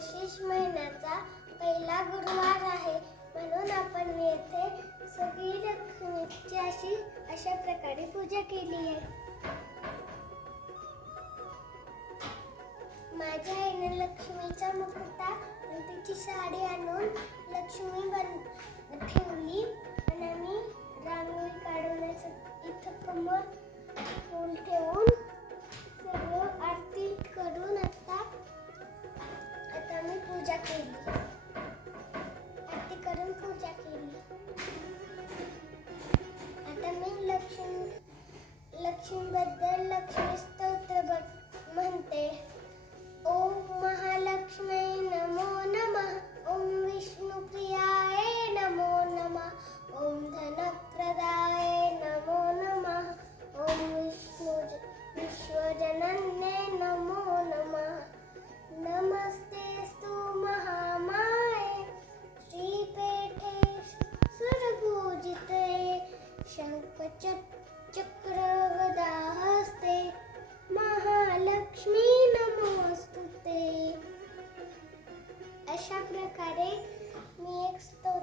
मार्गशीर्ष महिन्याचा पहिला गुरुवार आहे. म्हणून आपण येथे सगळी लक्ष्मीची अशी अशा प्रकारे पूजा केली आहे. माझ्या आईने लक्ष्मीचा मुकुटा आणि तिची साडी आणून लक्ष्मी बन ठेवली. आणि आम्ही रांगोळी काढून असं इथं कमळ पूजा केली आरती करून पूजा केली आता मी लक्ष्मी, लक्ष्मीबद्दल लक्ष्मी स्तोत्र म्हणते ओम महालक्ष्मी नमो नमः। ओम विष्णु विष्णुप्रियाय नमो नमः। ओम धनप्रदाय नमो नमः। ओम विष्णु विश्वजनन्ये चक्रवदा हस्ते महालक्ष्मी नमोस्तुते अशा प्रकारे मी एक स्तो